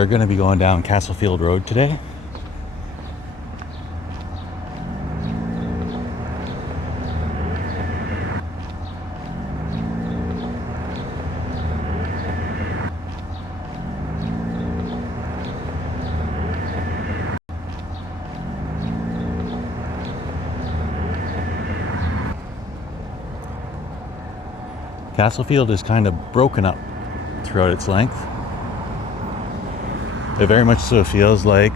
We're going to be going down Castlefield Road today. Castlefield is kind of broken up throughout its length. It very much so feels like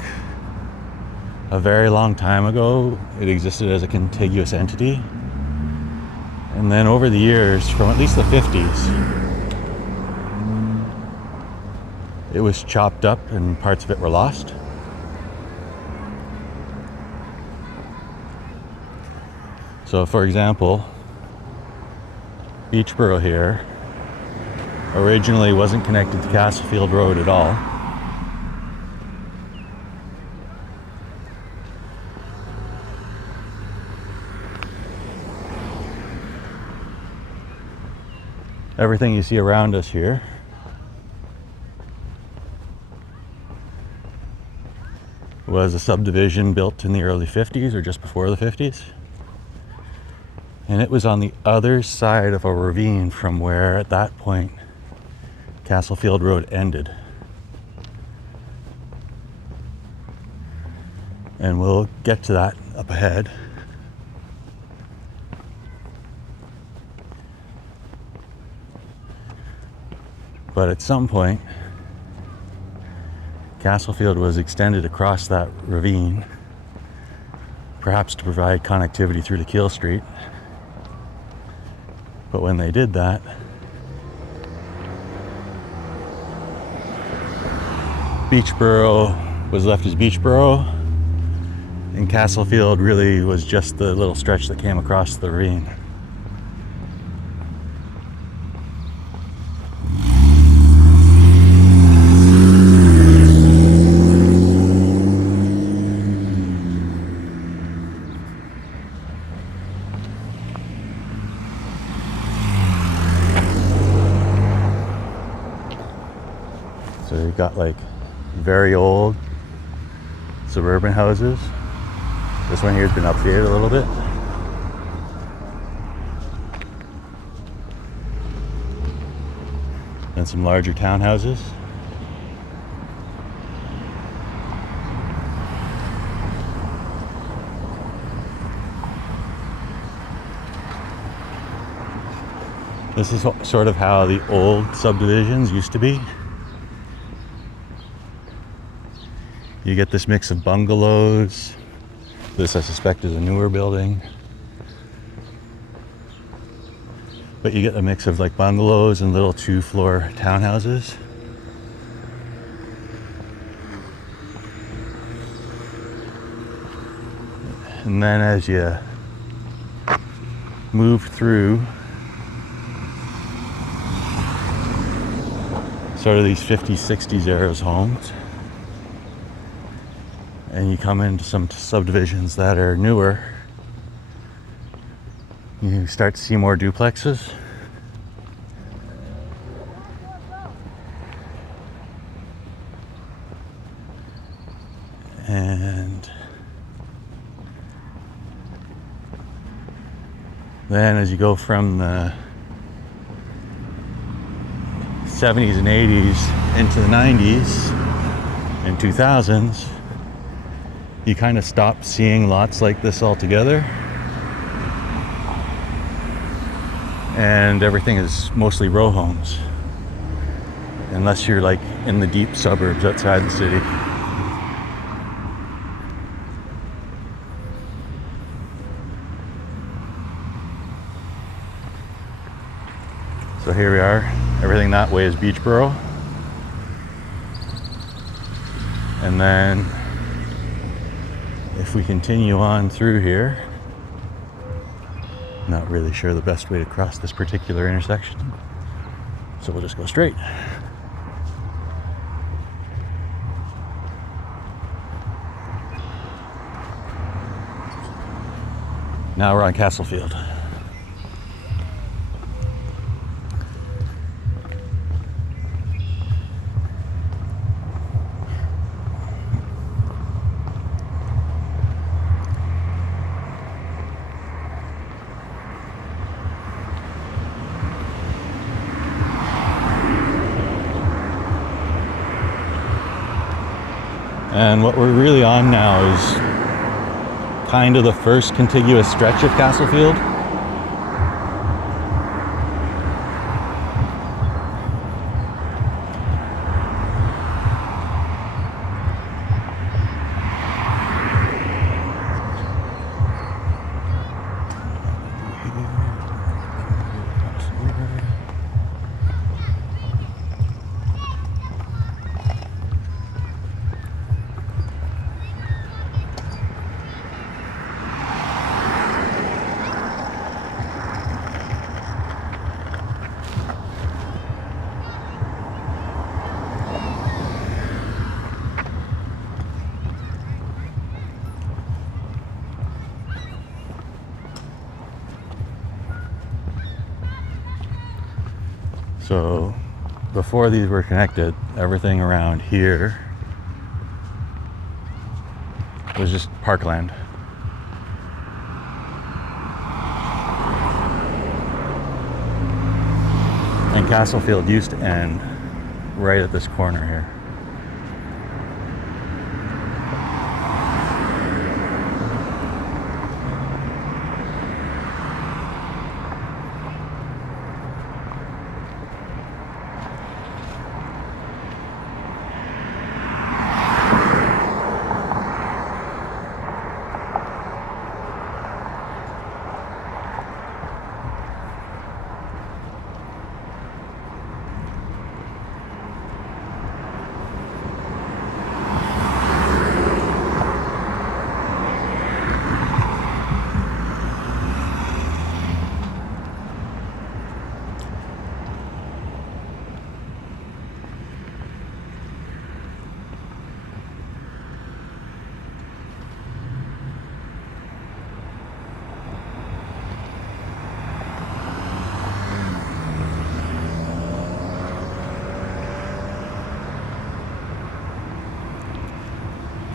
a very long time ago it existed as a contiguous entity. And then over the years, from at least the 50s, it was chopped up and parts of it were lost. So for example, Beachborough here originally wasn't connected to Castlefield Road at all. Everything you see around us here was a subdivision built in the early 50s or just before the 50s. And it was on the other side of a ravine from where, at that point, Castlefield Road ended. And we'll get to that up ahead. But at some point, Castlefield was extended across that ravine, perhaps to provide connectivity through to Keel Street. But when they did that, Beachborough was left as Beachborough, and Castlefield really was just the little stretch that came across the ravine. So you've got like very old suburban houses. This one here has been updated a little bit. And some larger townhouses. This is sort of how the old subdivisions used to be. You get this mix of bungalows. This, I suspect, is a newer building. But you get a mix of like bungalows and little 2-floor townhouses. And then as you move through sort of these 50s, 60s eras homes, and you come into some subdivisions that are newer, you start to see more duplexes. And then as you go from the 70s and 80s into the 90s and 2000s, you kind of stop seeing lots like this altogether. And everything is mostly row homes. Unless you're like in the deep suburbs outside the city. So here we are. Everything that way is Beachborough. And then if we continue on through here, not really sure the best way to cross this particular intersection, so we'll just go straight. Now we're on Castlefield. And what we're really on now is kind of the first contiguous stretch of Castlefield. So before these were connected, everything around here was just parkland. And Castlefield used to end right at this corner here.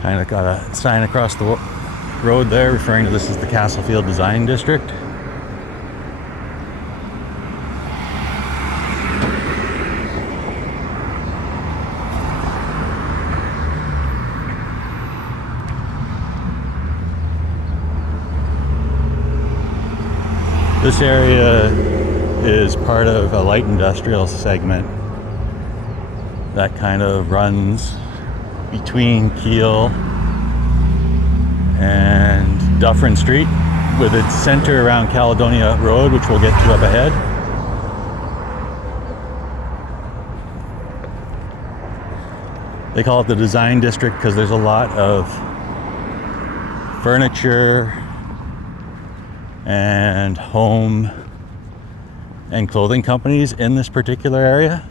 Kind of got a sign across the road there referring to this as the Castlefield Design District. This area is part of a light industrial segment that kind of runs between Keele and Dufferin Street, with its center around Caledonia Road, which we'll get to up ahead. They call it the Design District because there's a lot of furniture and home and clothing companies in this particular area.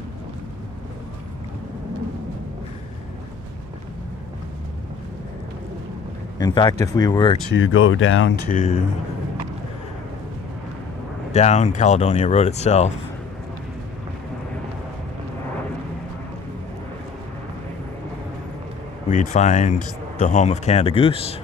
In fact, if we were to go down Caledonia Road itself, we'd find the home of Canada Goose.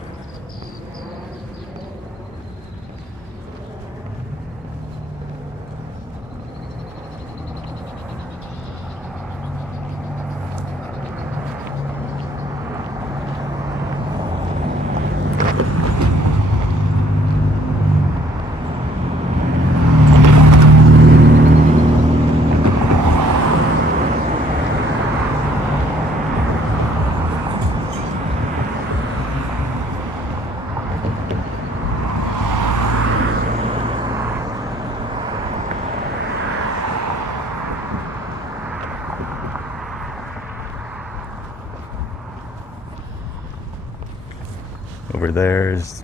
Over there is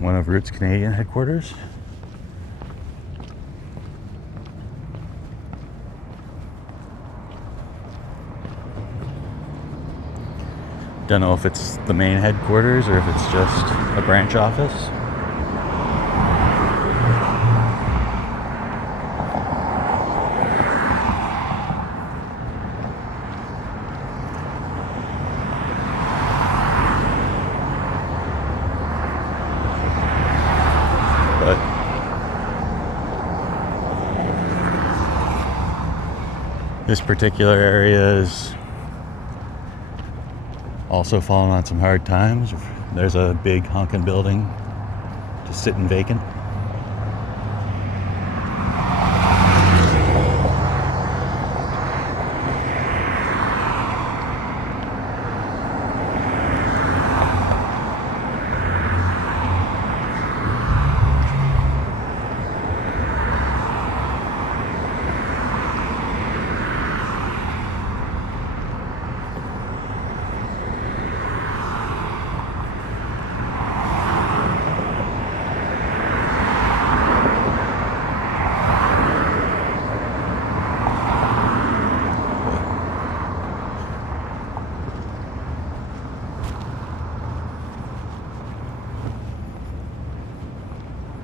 one of Roots Canadian headquarters. Don't know if it's the main headquarters or if it's just a branch office. This particular area is Also fallen on some hard times. There's a big honking building just sitting vacant.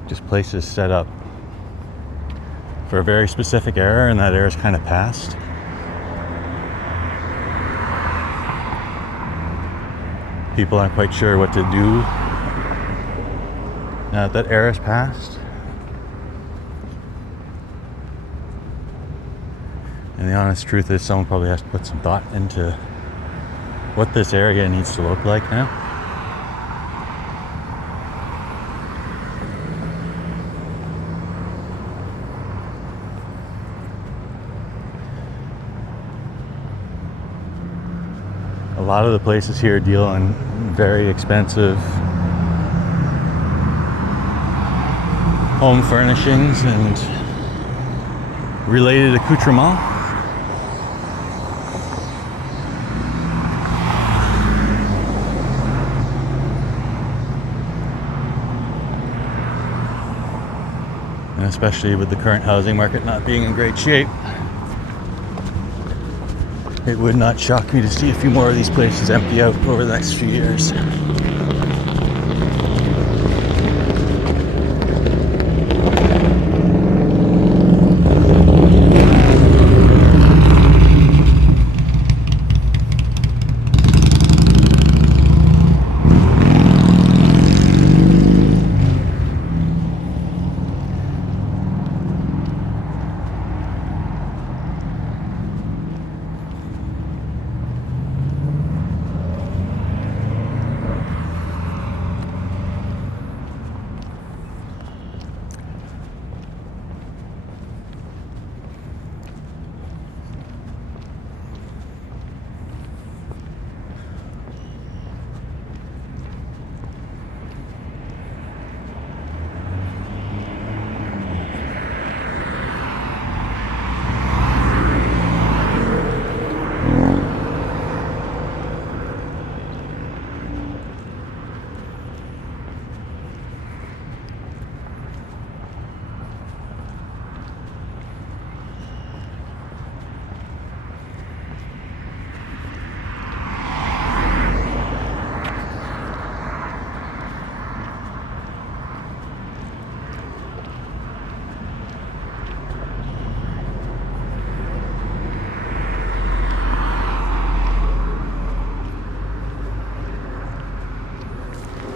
Just places set up for a very specific era, and that era's kind of past. People aren't quite sure what to do now that era's past. And the honest truth is, someone probably has to put some thought into what this area needs to look like now. A lot of the places here deal in very expensive home furnishings and related accoutrements. And especially with the current housing market not being in great shape, it would not shock me to see a few more of these places empty out over the next few years.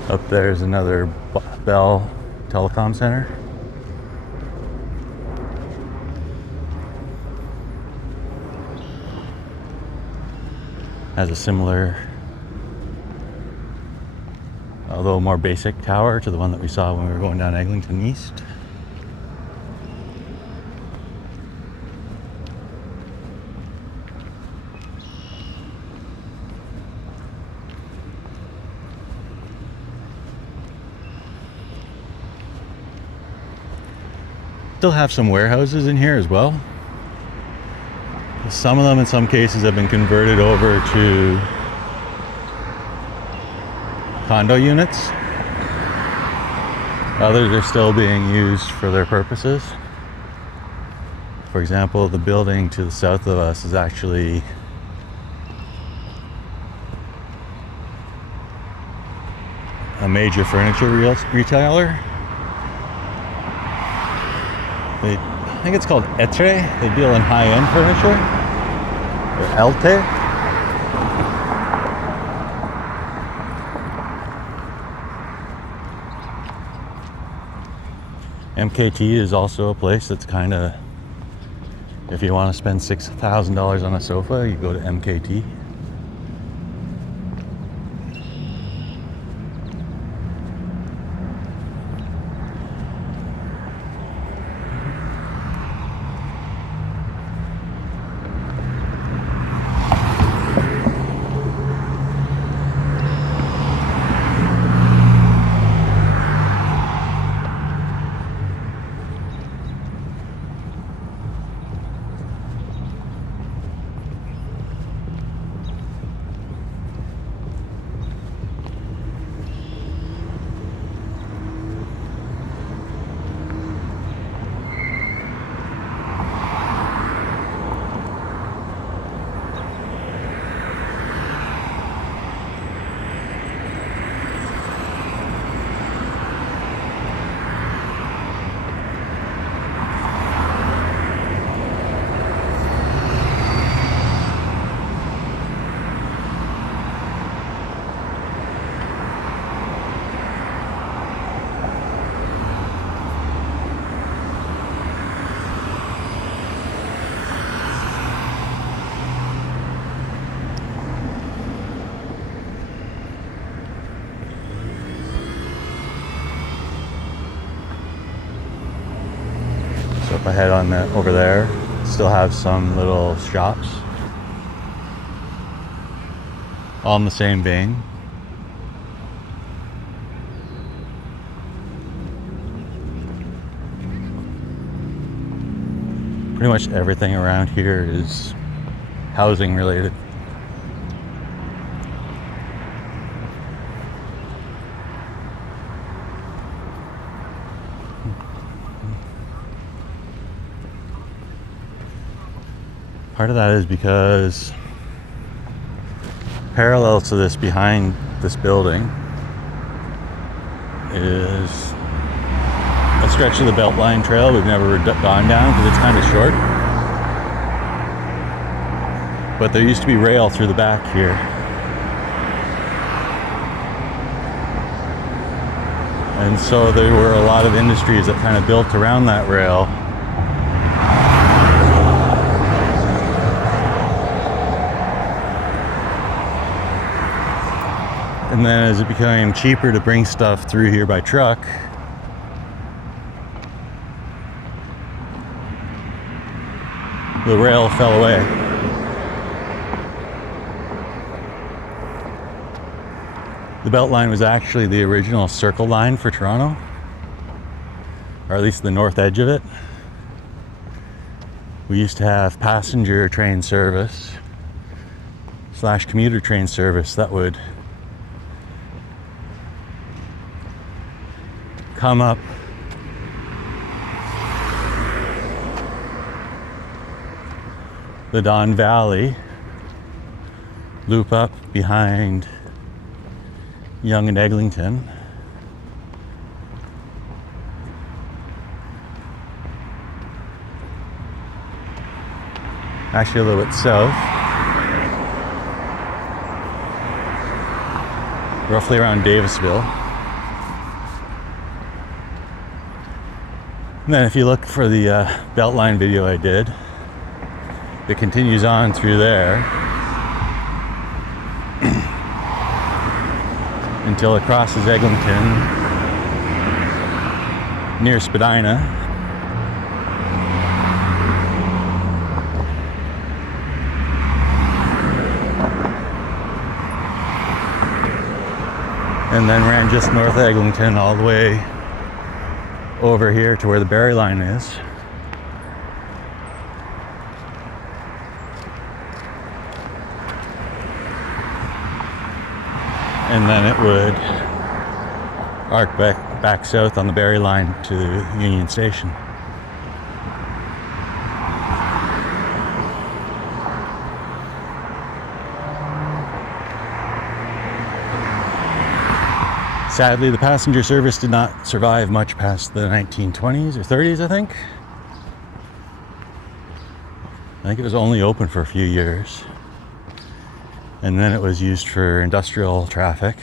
Up there's another Bell Telecom Center. Has a similar, although more basic tower to the one that we saw when we were going down Eglinton East. Still have some warehouses in here as well. Some of them in some cases have been converted over to condo units. Others are still being used for their purposes. For example, the building to the south of us is actually a major furniture retailer. I think it's called Etre. They deal in high-end furniture. Or Elte. MKT is also a place that's kind of, if you want to spend $6,000 on a sofa, you go to MKT. up ahead on the over there still have some little shops, all in the same vein. Pretty much everything around here is housing related. Part of that is because parallel to this, behind this building, is a stretch of the Beltline Trail we've never gone down because it's kind of short. But there used to be rail through the back here. And so there were a lot of industries that kind of built around that rail. And then as it became cheaper to bring stuff through here by truck, the rail fell away. The Beltline was actually the original Circle Line for Toronto, or at least the north edge of it. We used to have passenger train service / commuter train service that would come up the Don Valley, loop up behind Yonge and Eglinton, actually a little bit south, roughly around Davisville. And then if you look for the Beltline video I did, it continues on through there until it crosses Eglinton near Spadina. And then ran just north of Eglinton all the way over here to where the Barrie line is. And then it would arc back south on the Barrie line to Union Station. Sadly, the passenger service did not survive much past the 1920s or 30s, I think. I think it was only open for a few years. And then it was used for industrial traffic,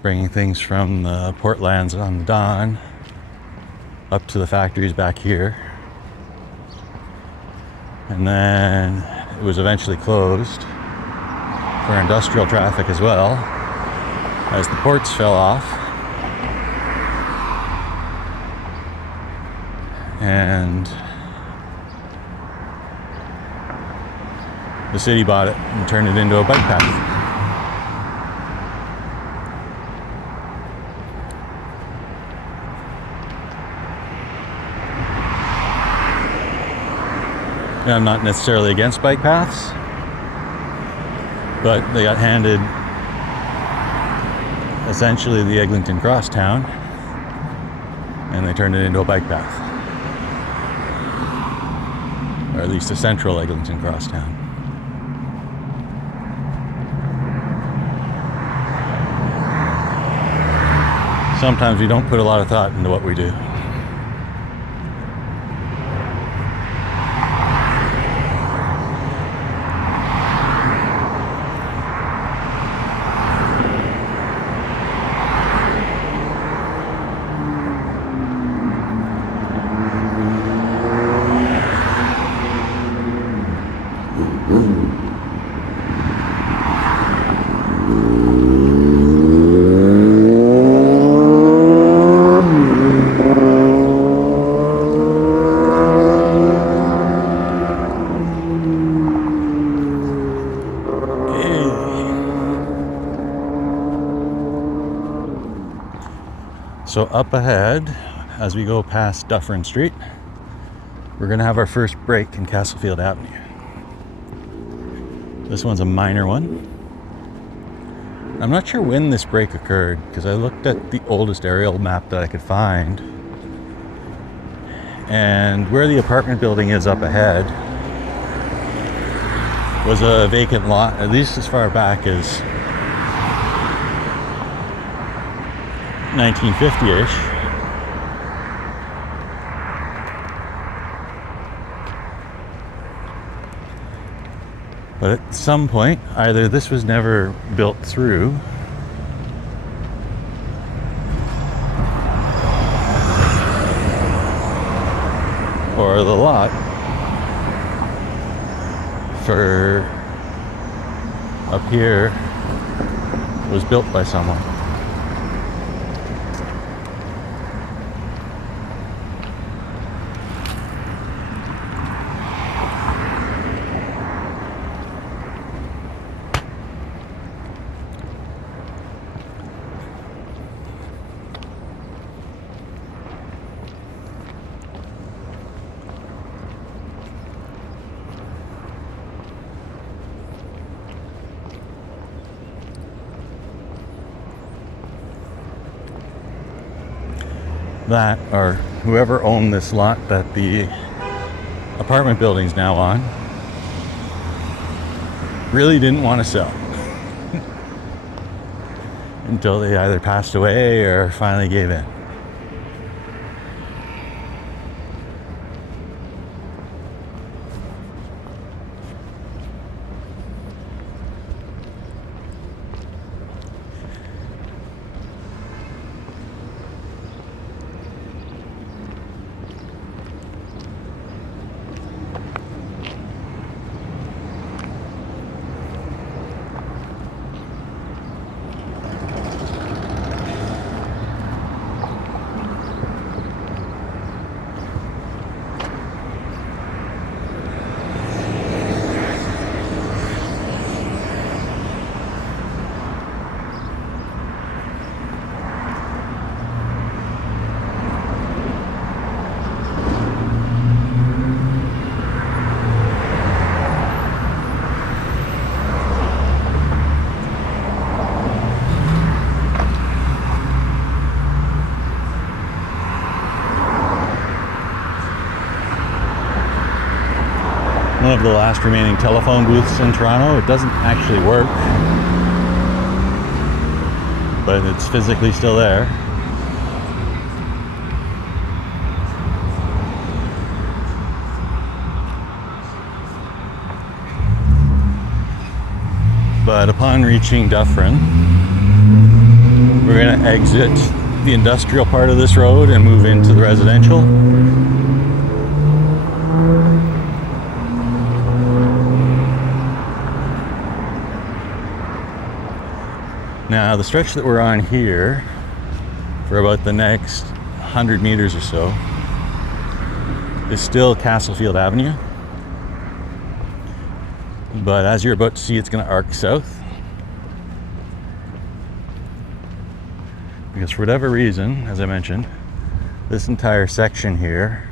bringing things from the Portlands on the Don up to the factories back here. And then it was eventually closed for industrial traffic as well, as the ports fell off. And the city bought it and turned it into a bike path. And I'm not necessarily against bike paths, but they got handed essentially the Eglinton Crosstown, and they turned it into a bike path, or at least a central Eglinton Crosstown. Sometimes we don't put a lot of thought into what we do. So up ahead, as we go past Dufferin Street, we're gonna have our first break in Castlefield Avenue. This one's a minor one. I'm not sure when this break occurred because I looked at the oldest aerial map that I could find, and where the apartment building is up ahead was a vacant lot, at least as far back as 1950-ish. But at some point, either this was never built through, or the lot for up here was built by someone. That, or whoever owned this lot that the apartment building's now on, really didn't want to sell until they either passed away or finally gave in. One of the last remaining telephone booths in Toronto. It doesn't actually work, but it's physically still there. But upon reaching Dufferin, we're going to exit the industrial part of this road and move into the residential. Now, the stretch that we're on here for about the next 100 meters or so is still Castlefield Avenue. But as you're about to see, it's going to arc south. Because for whatever reason, as I mentioned, this entire section here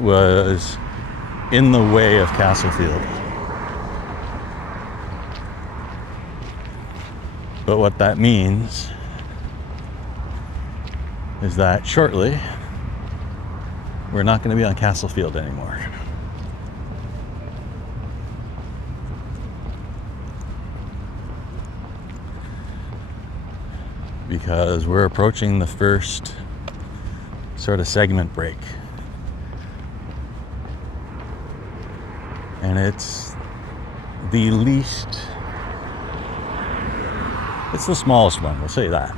was in the way of Castlefield. But what that means is that shortly we're not going to be on Castlefield anymore. Because we're approaching the first sort of segment break. And it's the least, it's the smallest one, we'll say that.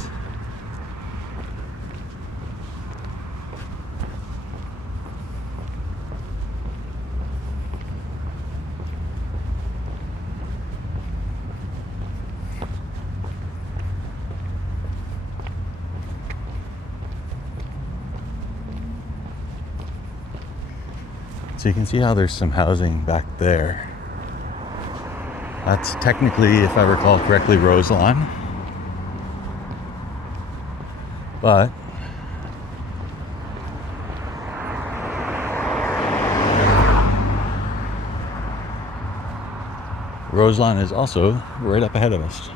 So you can see how there's some housing back there. That's technically, if I recall correctly, Roselawn. But Roselawn is also right up ahead of us.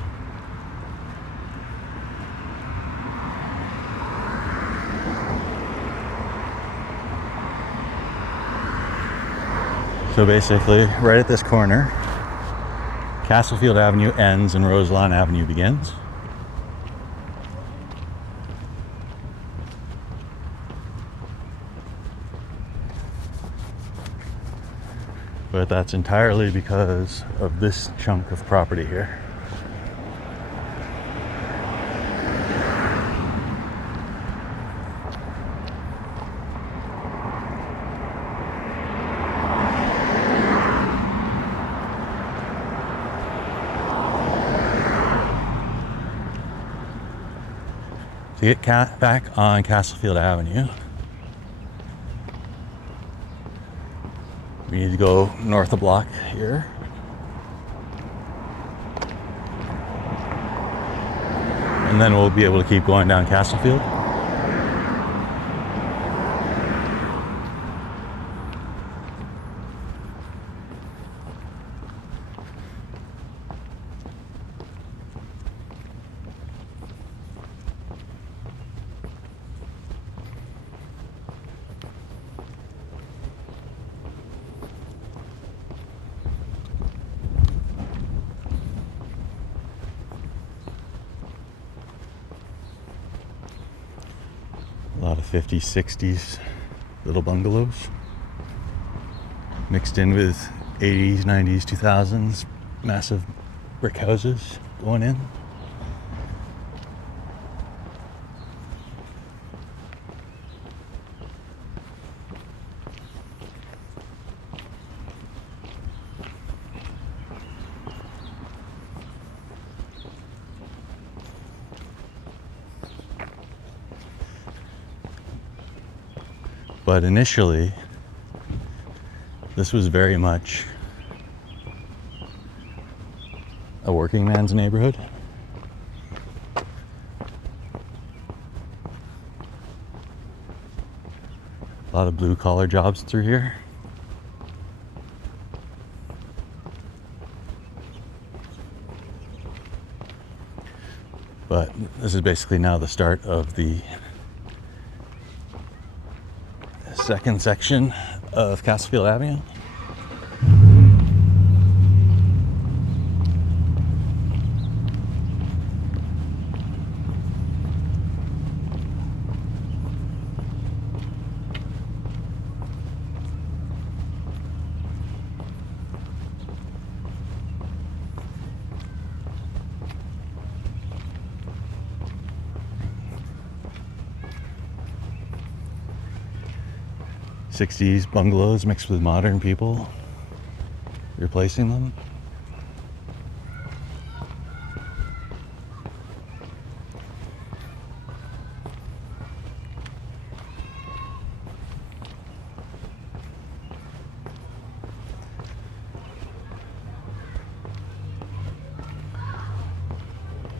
So basically, right at this corner, Castlefield Avenue ends and Roselawn Avenue begins. But that's entirely because of this chunk of property here. To get back on Castlefield Avenue, we need to go north a block here. And then we'll be able to keep going down Castlefield. A lot of 50s, 60s little bungalows mixed in with 80s, 90s, 2000s massive brick houses going in. But initially, this was very much a working man's neighborhood. A lot of blue collar jobs through here. But this is basically now the start of the second section of Castlefield Avenue. '60s bungalows mixed with modern people replacing them.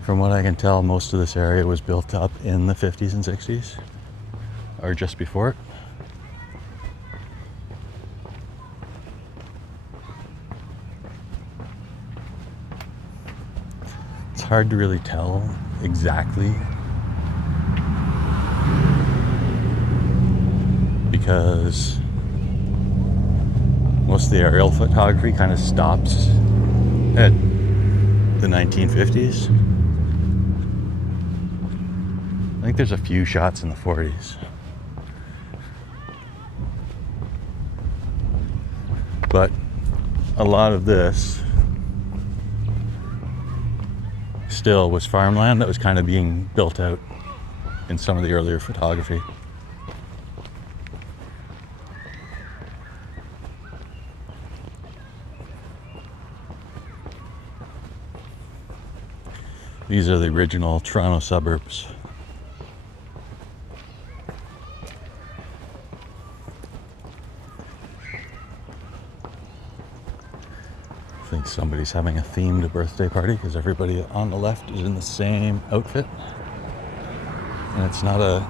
From what I can tell, most of this area was built up in the 50s and 60s, or just before it. It's hard to really tell exactly because most of the aerial photography kind of stops at the 1950s. I think there's a few shots in the 40s. But a lot of this still was farmland that was kind of being built out in some of the earlier photography. These are the original Toronto suburbs. I think somebody's having a themed birthday party because everybody on the left is in the same outfit. And it's not a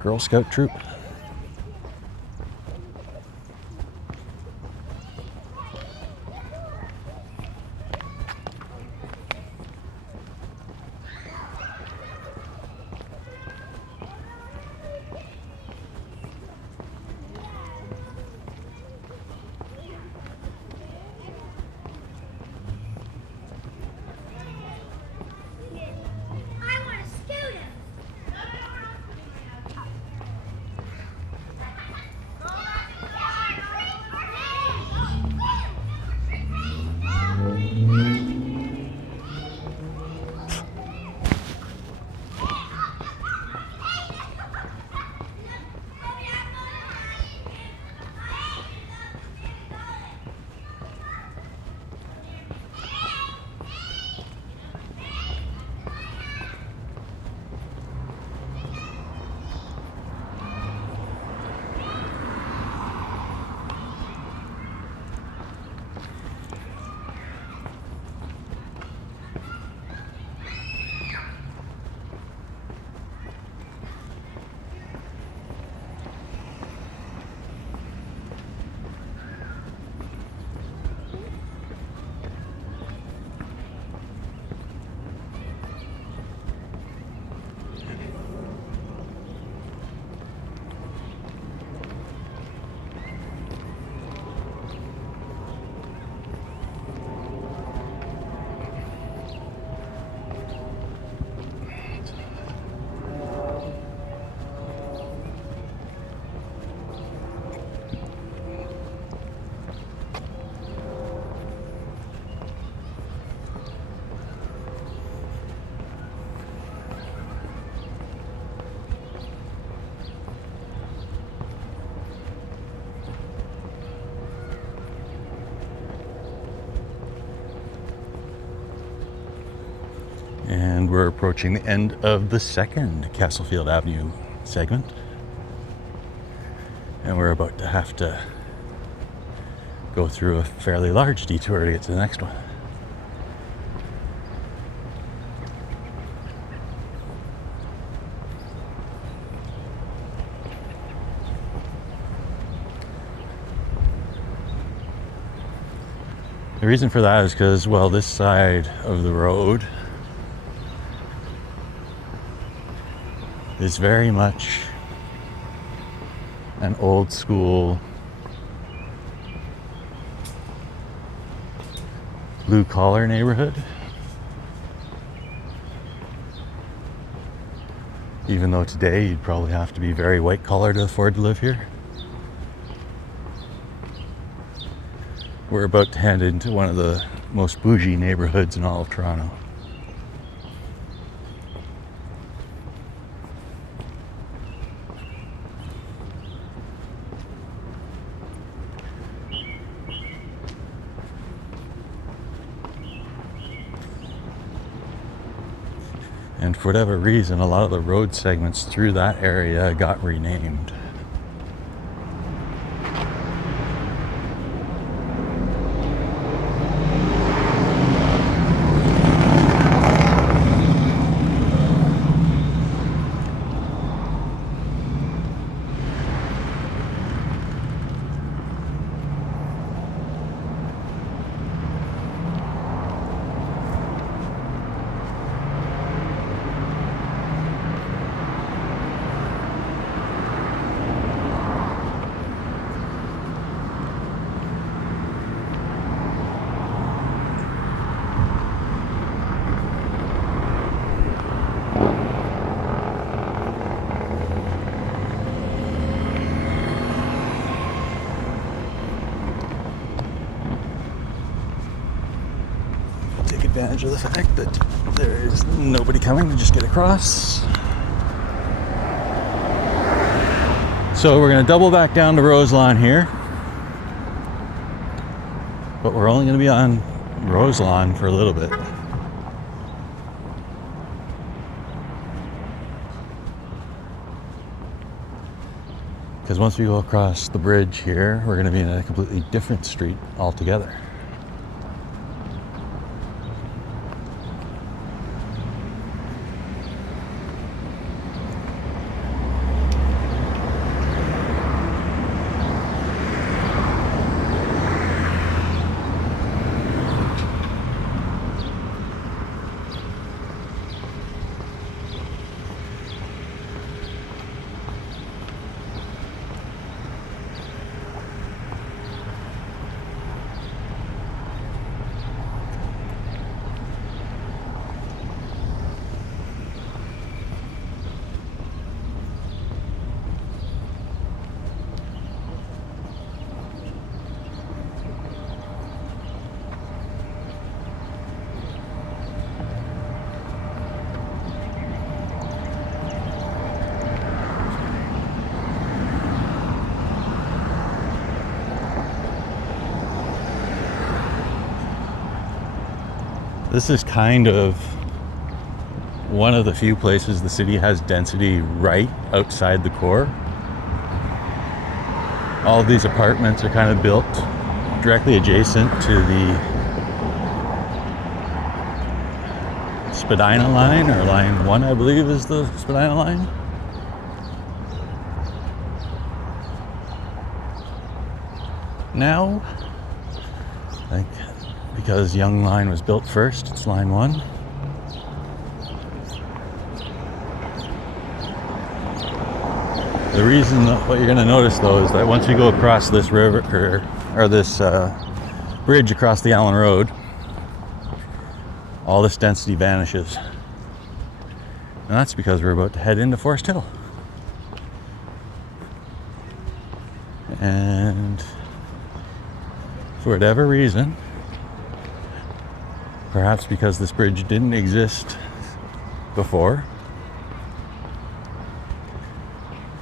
Girl Scout troop. And we're approaching the end of the second Castlefield Avenue segment. And we're about to have to go through a fairly large detour to get to the next one. The reason for that is because, well, this side of the road is very much an old school blue collar neighborhood. Even though today you'd probably have to be very white collar to afford to live here. We're about to head into one of the most bougie neighborhoods in all of Toronto. And for whatever reason, a lot of the road segments through that area got renamed. Advantage of the fact that there is nobody coming to just get across. So we're going to double back down to Roselawn here, but we're only going to be on Roselawn for a little bit. Because once we go across the bridge here, we're going to be in a completely different street altogether. This is kind of one of the few places the city has density right outside the core. All of these apartments are kind of built directly adjacent to the Spadina line, or line 1, I believe, is the Spadina line. Now, I think because Young Line was built first, it's line 1. The reason that what you're going to notice though is that once you go across this river or this bridge across the Allen Road, all this density vanishes. And that's because we're about to head into Forest Hill. And for whatever reason, perhaps because this bridge didn't exist before,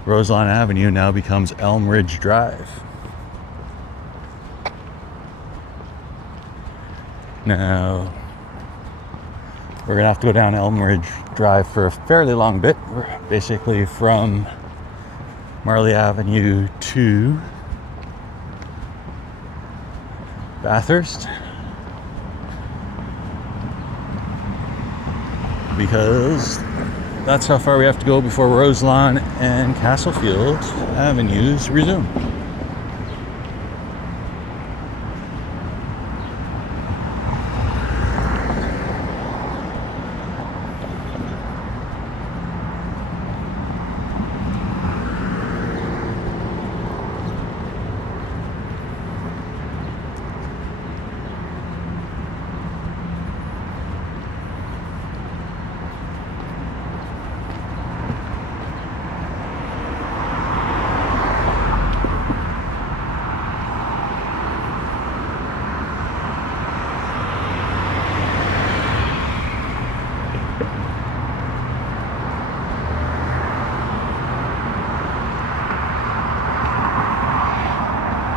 Roselawn Avenue now becomes Elm Ridge Drive. Now, we're gonna have to go down Elm Ridge Drive for a fairly long bit. We're basically from Marley Avenue to Bathurst, because that's how far we have to go before Roselawn and Castlefield Avenues resume.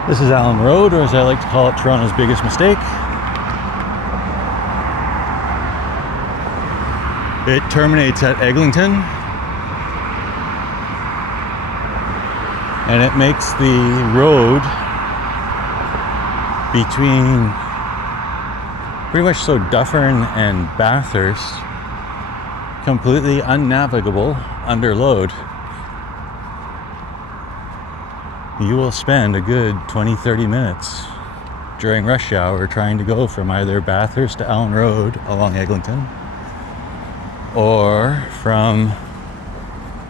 This is Allen Road, or as I like to call it, Toronto's biggest mistake. It terminates at Eglinton, and it makes the road between pretty much so Dufferin and Bathurst completely unnavigable under load. You will spend a good 20-30 minutes during rush hour trying to go from either Bathurst to Allen Road along Eglinton, or from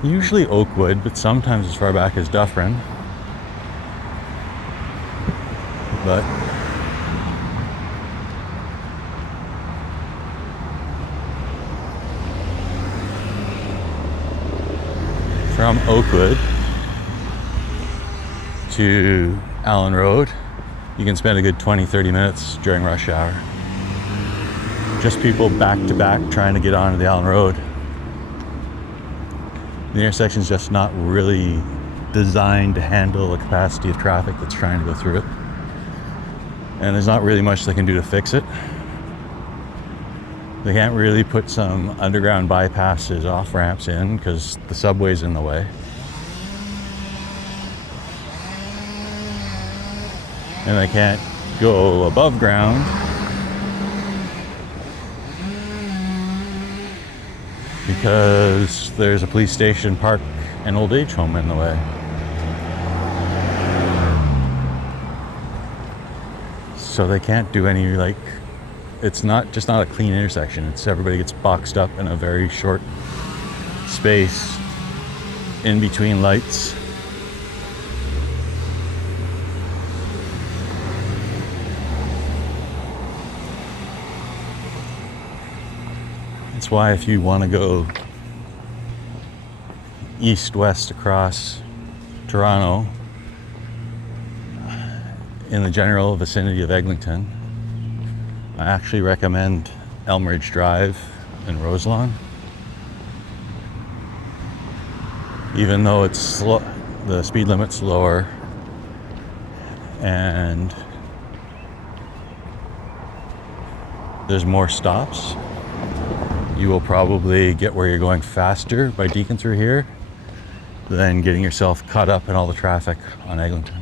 usually Oakwood, but sometimes as far back as Dufferin. But from Oakwood to Allen Road, you can spend a good 20-30 minutes during rush hour. Just people back to back trying to get onto the Allen Road. The intersection's just not really designed to handle the capacity of traffic that's trying to go through it. And there's not really much they can do to fix it. They can't really put some underground bypasses, off ramps in, because the subway's in the way. And they can't go above ground because there's a police station, park, and old age home in the way. So they can't do any, like, it's not a clean intersection. It's everybody gets boxed up in a very short space in between lights. That's why if you want to go east-west across Toronto in the general vicinity of Eglinton, I actually recommend Elm Ridge Drive in Roselawn. Even though it's slow, the speed limit's lower, and there's more stops. You will probably get where you're going faster by deking through here than getting yourself caught up in all the traffic on Eglinton.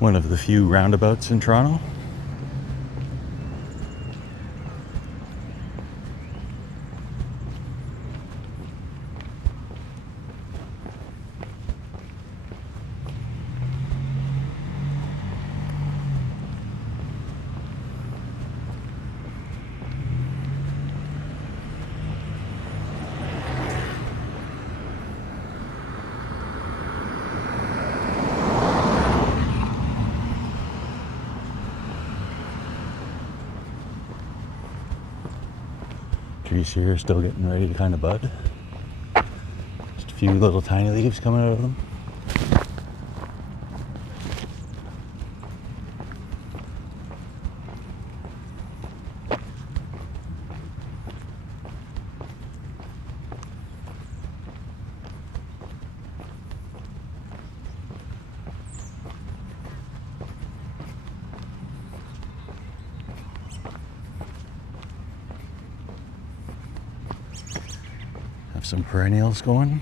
One of the few roundabouts in Toronto. Trees here are still getting ready to kind of bud. Just a few little tiny leaves coming out of them. Have some perennials going.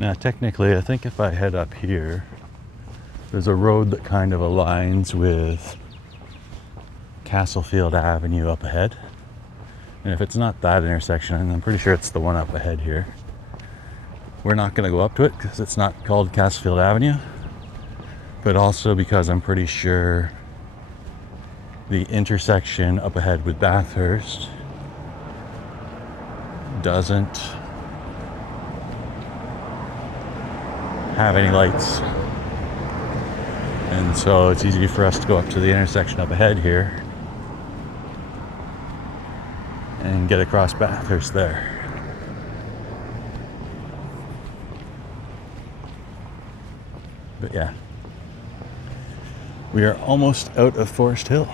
Now technically, I think if I head up here, there's a road that kind of aligns with Castlefield Avenue up ahead. And if it's not that intersection, and I'm pretty sure it's the one up ahead here, we're not going to go up to it because it's not called Castlefield Avenue, but also because I'm pretty sure the intersection up ahead with Bathurst doesn't have any lights. And so it's easy for us to go up to the intersection up ahead here and get across Bathurst there. But yeah, We are almost out of Forest Hill.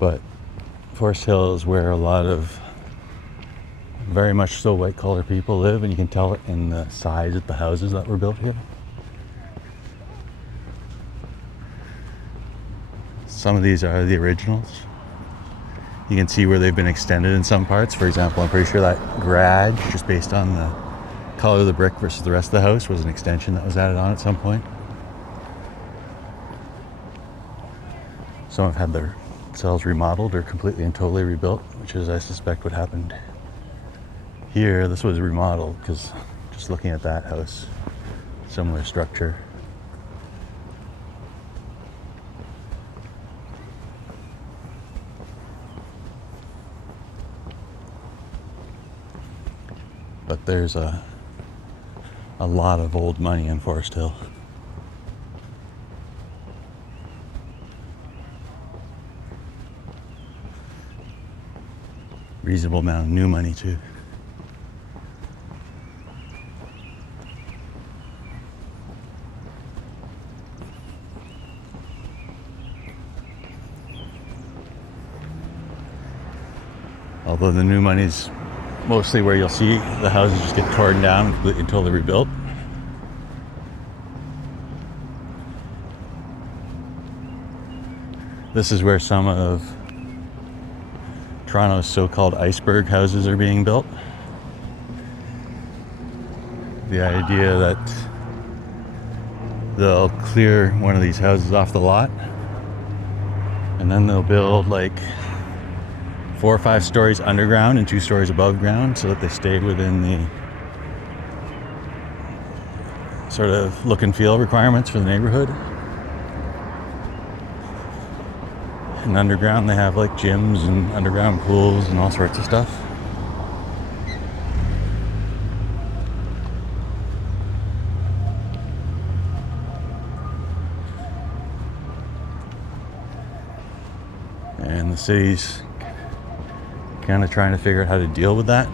But Forest Hill is where a lot of very much so white collar people live, and you can tell it in the size of the houses that were built here. Some of these are the originals. You can see where they've been extended in some parts. For example, I'm pretty sure that garage, just based on the color of the brick versus the rest of the house, was an extension that was added on at some point. Some have had their cells remodeled or completely and totally rebuilt, which is, I suspect, what happened here. This was remodeled because just looking at that house, similar structure. But there's a lot of old money in Forest Hill. Reasonable amount of new money too. Although the new money's mostly where you'll see the houses just get torn down and completely and totally rebuilt. This is where some of Toronto's so-called iceberg houses are being built. The idea that they'll clear one of these houses off the lot and then they'll build like 4 or 5 stories underground and 2 stories above ground so that they stay within the sort of look and feel requirements for the neighborhood. And underground they have like gyms and underground pools and all sorts of stuff. And the city's kind of trying to figure out how to deal with that.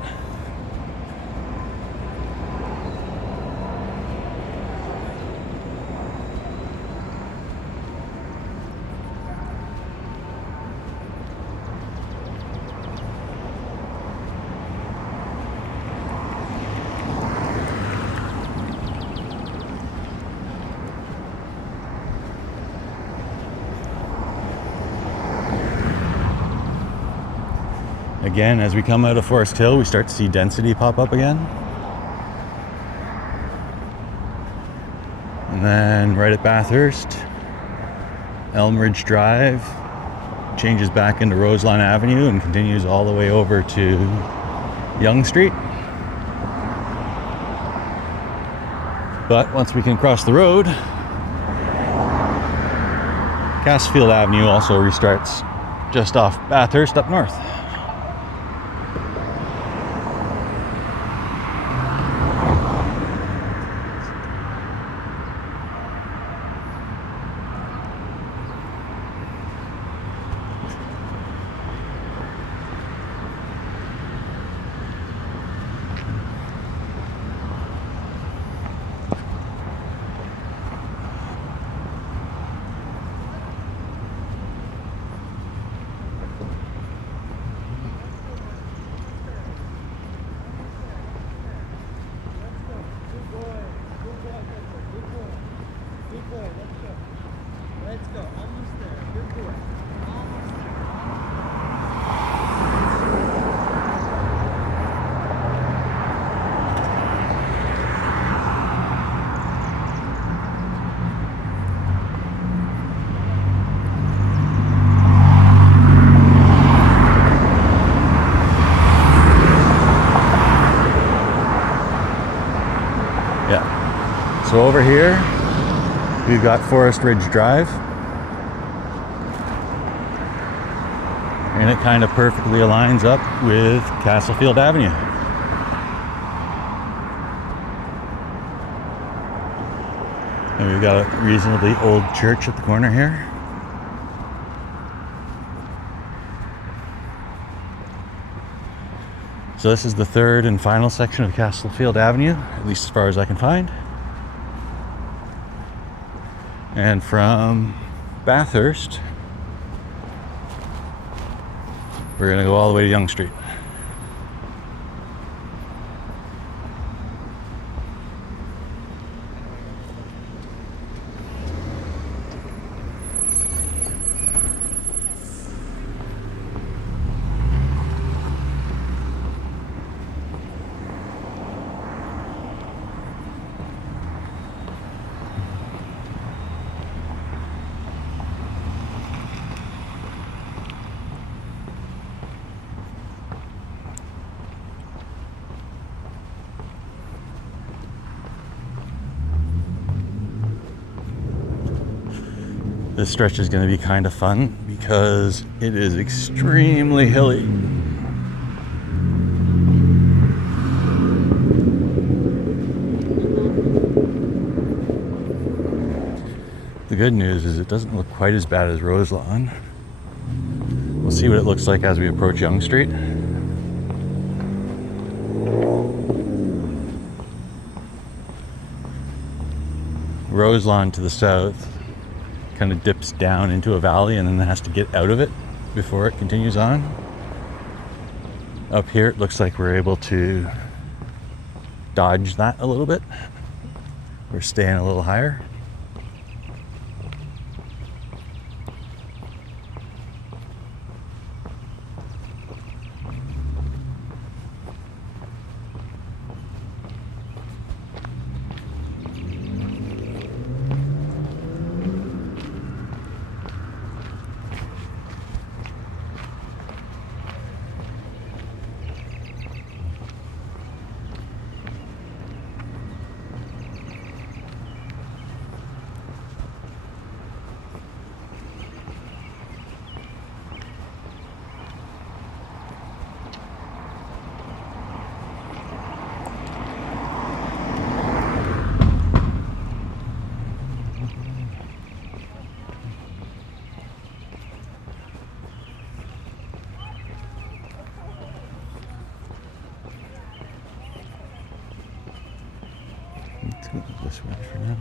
Again, as we come out of Forest Hill, we start to see density pop up again. And then right at Bathurst, Elmridge Drive changes back into Roselawn Avenue and continues all the way over to Yonge Street. But once we can cross the road, Castlefield Avenue also restarts just off Bathurst up north. Yeah. So over here, we've got Forest Ridge Drive. And it kind of perfectly aligns up with Castlefield Avenue. And we've got a reasonably old church at the corner here. So this is the third and final section of Castlefield Avenue, at least as far as I can find. And from Bathurst, we're gonna go all the way to Yonge Street. This stretch is going to be kind of fun because it is extremely hilly. The good news is it doesn't look quite as bad as Roselawn. We'll see what it looks like as we approach Yonge Street. Roselawn to the south kind of dips down into a valley and then has to get out of it before it continues on. Up here it looks like we're able to dodge that a little bit. We're staying a little higher. Let's go this way for now.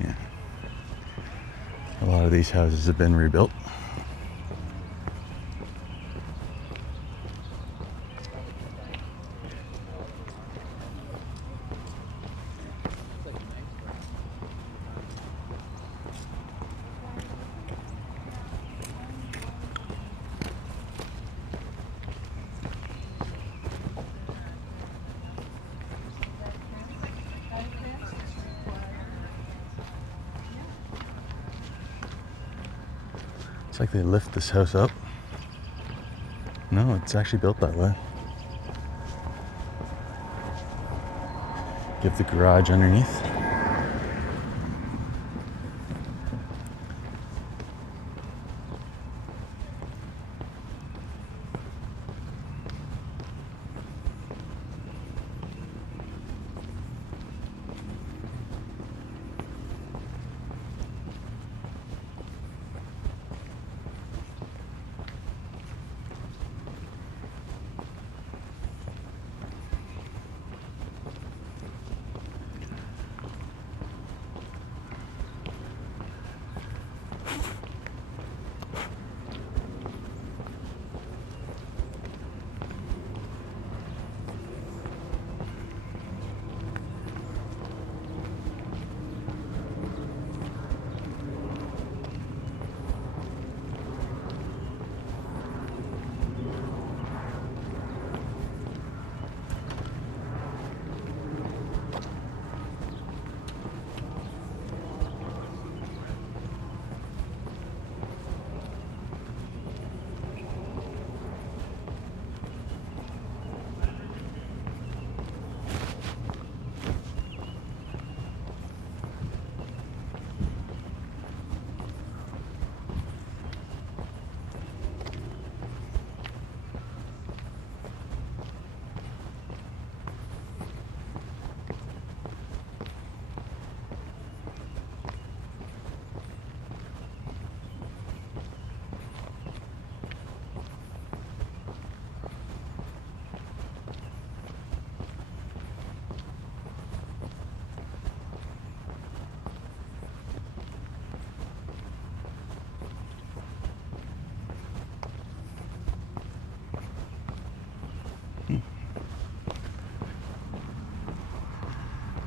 Yeah. A lot of these houses have been rebuilt. It's like they lift this house up. No, it's actually built that way. Give the garage underneath.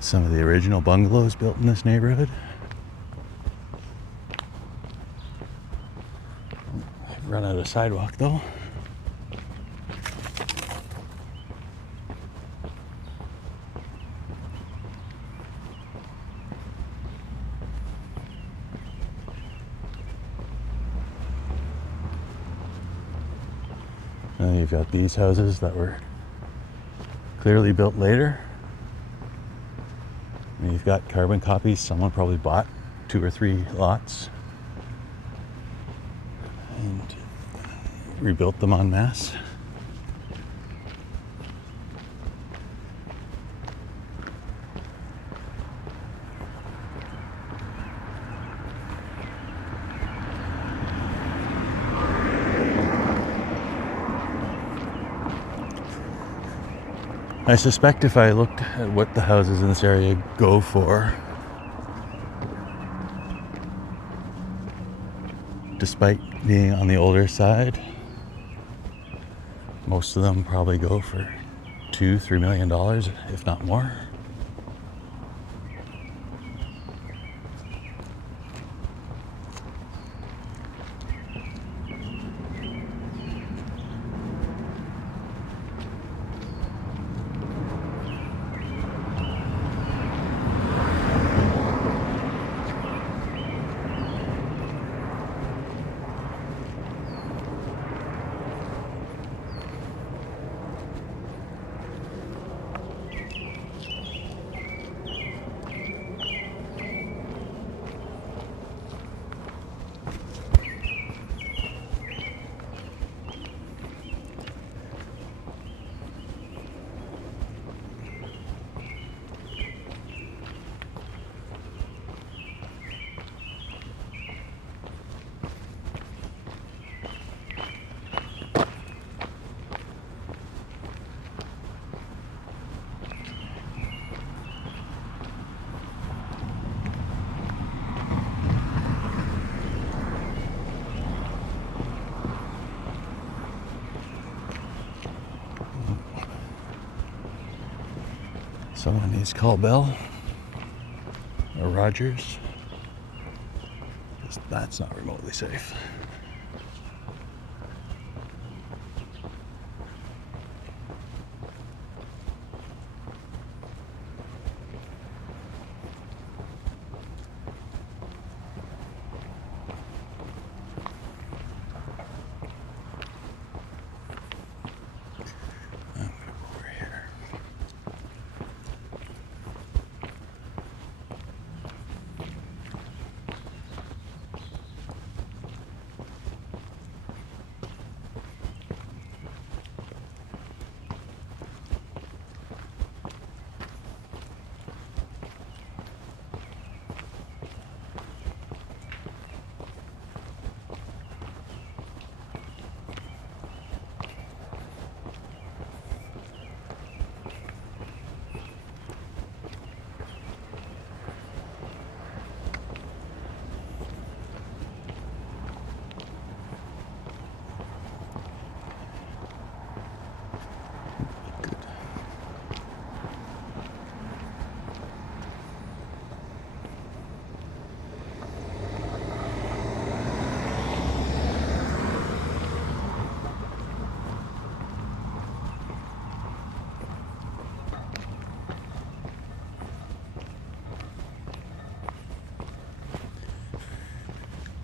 Some of the original bungalows built in this neighborhood. I've run out of sidewalk though. And you've got these houses that were clearly built later. And you've got carbon copies. Someone probably bought 2 or 3 lots and rebuilt them en masse. I suspect if I looked at what the houses in this area go for, despite being on the older side, most of them probably go for $2-3 million, if not more. Someone needs to call Bell or Rogers. That's not remotely safe.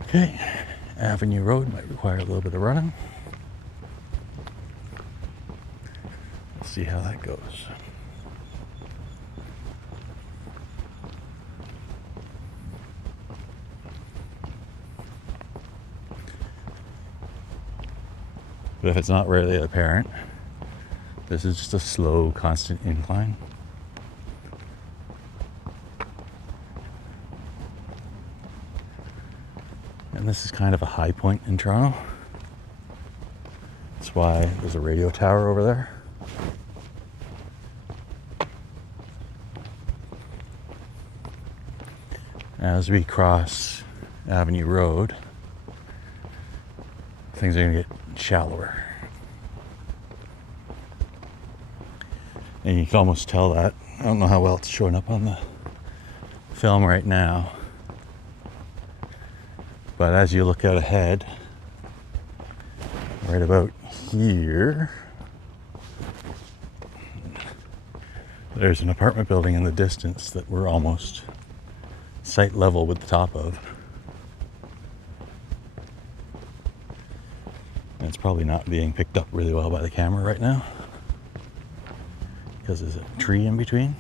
Okay, Avenue Road might require a little bit of running. Let's see how that goes. But if it's not really apparent, this is just a slow, constant incline. And this is kind of a high point in Toronto. That's why there's a radio tower over there. As we cross Avenue Road, things are going to get shallower. And you can almost tell that don't know how well it's showing up on the film right now, but as you look out ahead, right about here, there's an apartment building in the distance that we're almost sight level with the top of. And it's probably not being picked up really well by the camera right now because there's a tree in between.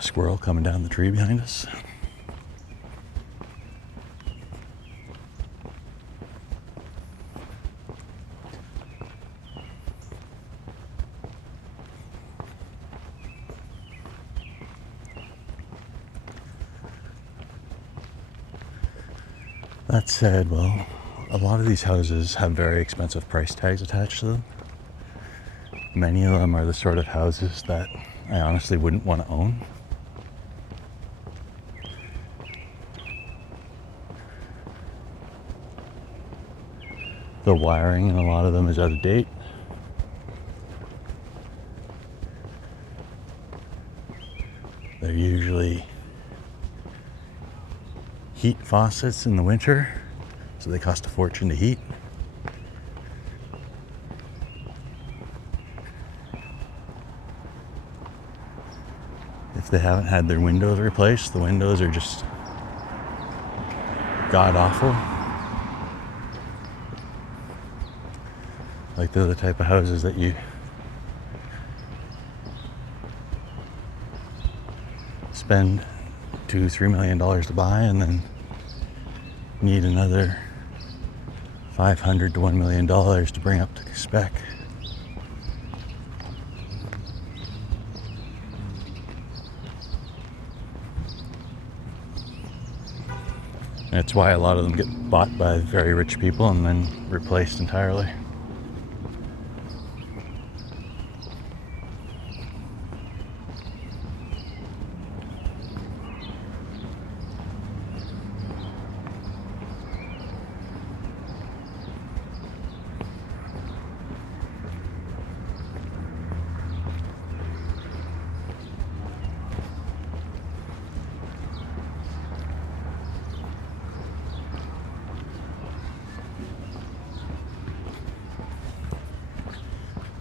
Squirrel coming down the tree behind us. That said, well, a lot of these houses have very expensive price tags attached to them. Many of them are the sort of houses that I honestly wouldn't want to own. The wiring in a lot of them is out of date. They're usually heat faucets in the winter, so they cost a fortune to heat. If they haven't had their windows replaced, the windows are just god awful. Like they're the type of houses that you spend $2-3 million to buy and then need another $500 to $1 million to bring up to spec. That's why a lot of them get bought by very rich people and then replaced entirely.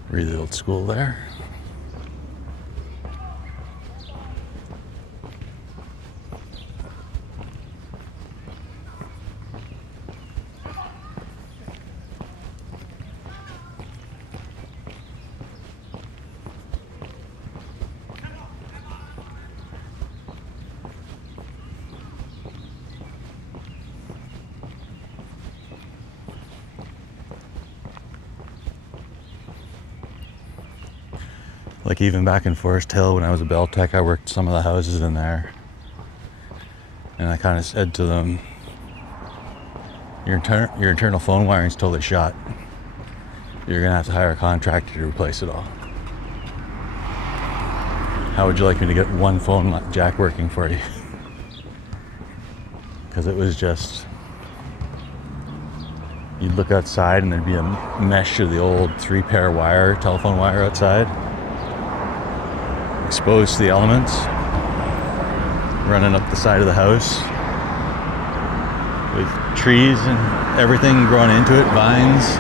Really old school there. Like even back in Forest Hill when I was a bell tech, I worked some of the houses in there. And I kind of said to them, your internal phone wiring's totally shot. You're going to have to hire a contractor to replace it all. How would you like me to get one phone jack working for you? Because it was just, you'd look outside and there'd be a mesh of the old 3-pair wire, telephone wire outside, exposed to the elements, running up the side of the house with trees and everything growing into it, vines.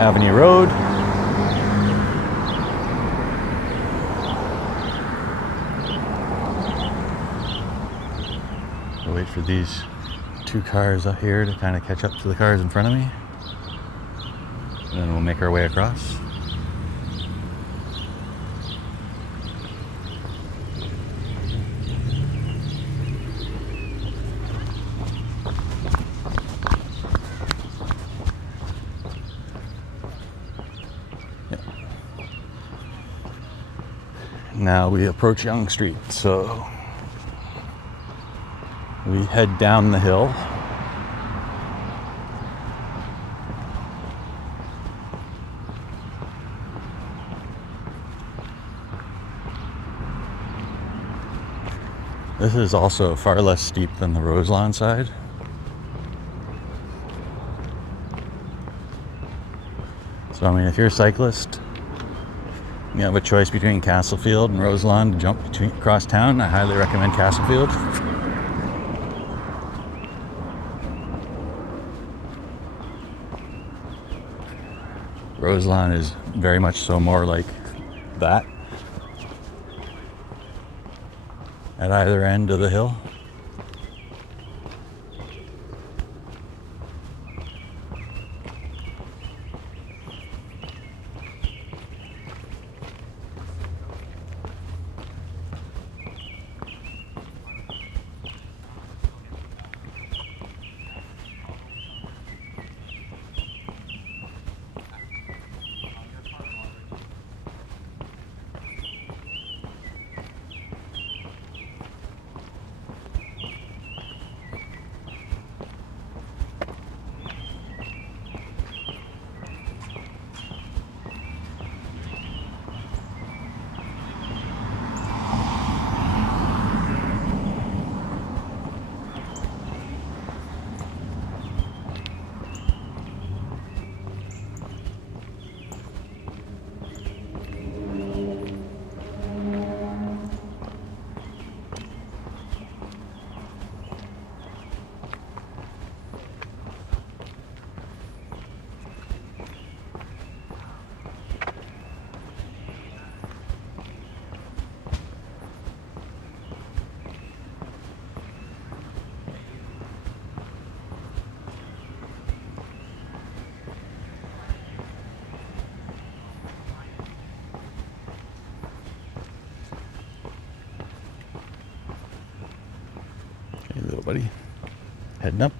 Avenue Road. I'll wait for these two cars up here to kind of catch up to the cars in front of me. And then we'll make our way across. Now we approach Yonge Street, so we head down the hill. This is also far less steep than the Roselawn side. So I mean, if you're a cyclist, you have a choice between Castlefield and Roselawn to jump across town, I highly recommend Castlefield. Roselawn is very much so more like that at either end of the hill. Hey, little buddy, heading up.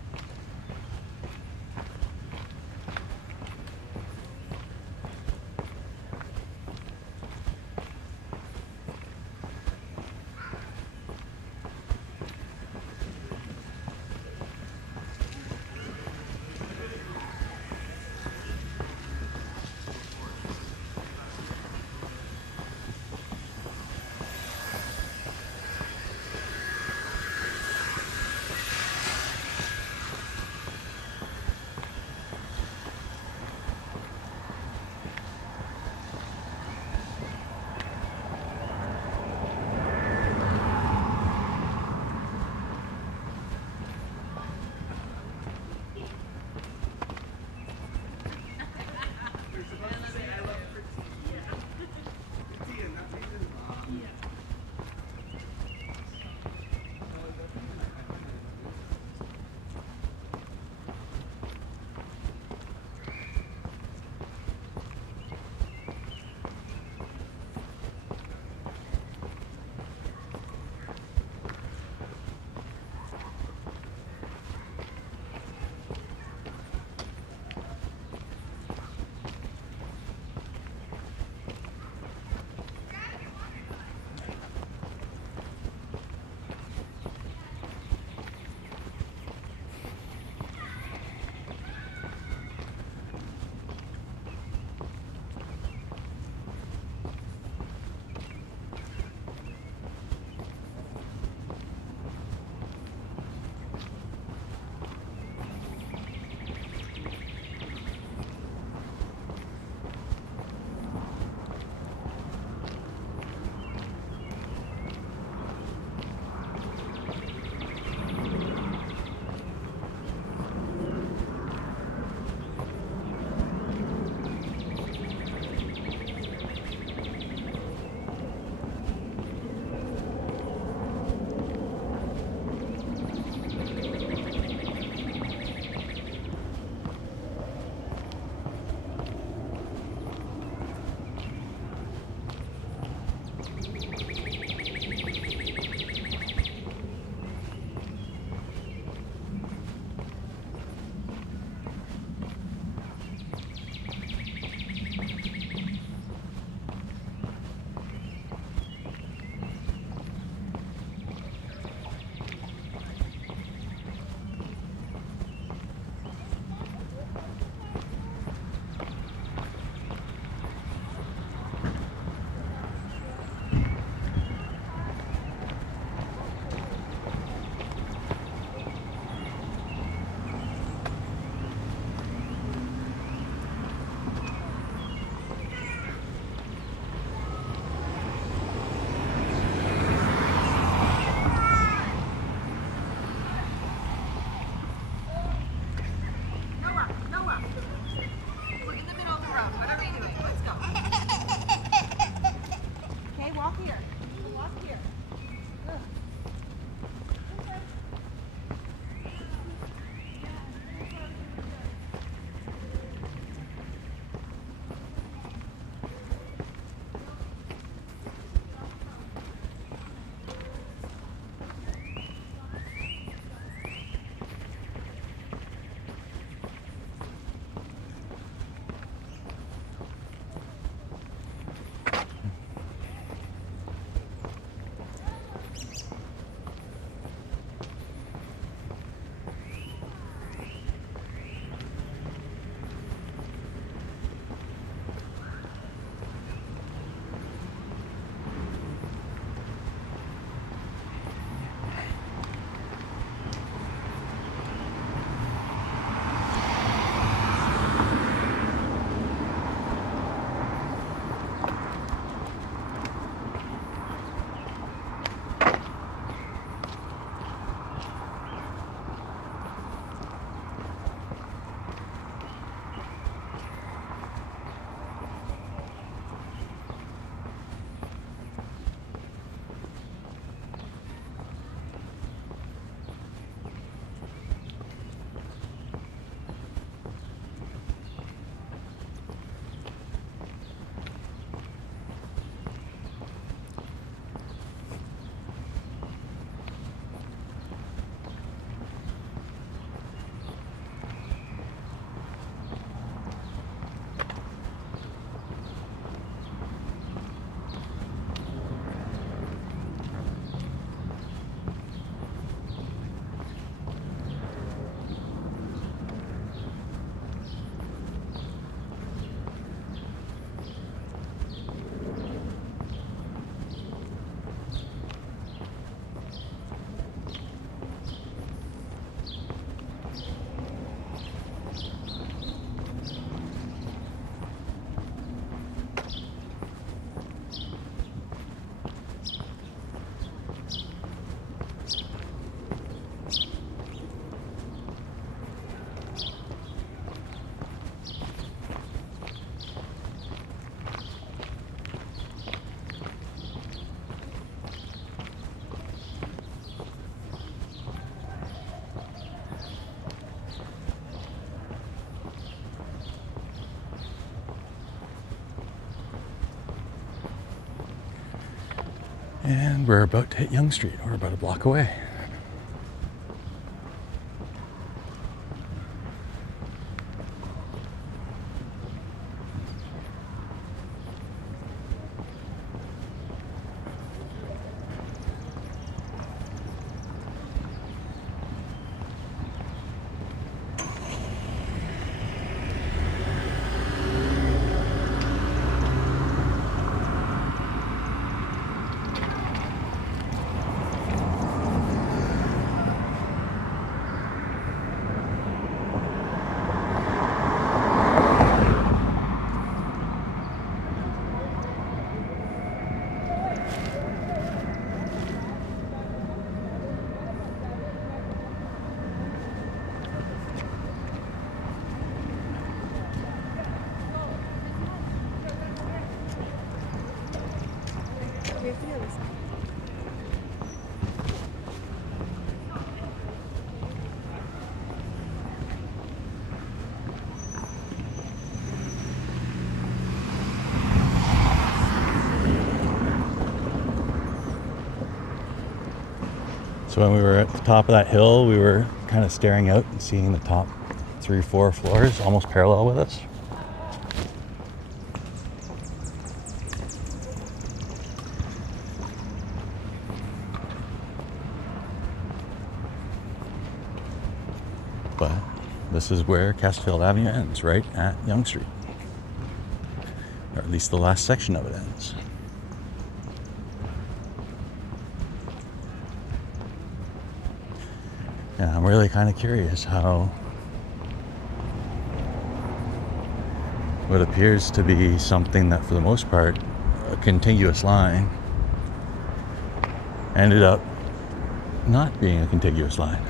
And we're about to hit Yonge Street. We're about a block away. So when we were at the top of that hill, we were kind of staring out and seeing the top 3-4 floors almost parallel with us. But this is where Castlefield Avenue ends, right at Yonge Street. Or at least the last section of it ends. And I'm really kind of curious how what appears to be something that, for the most part, a contiguous line, ended up not being a contiguous line.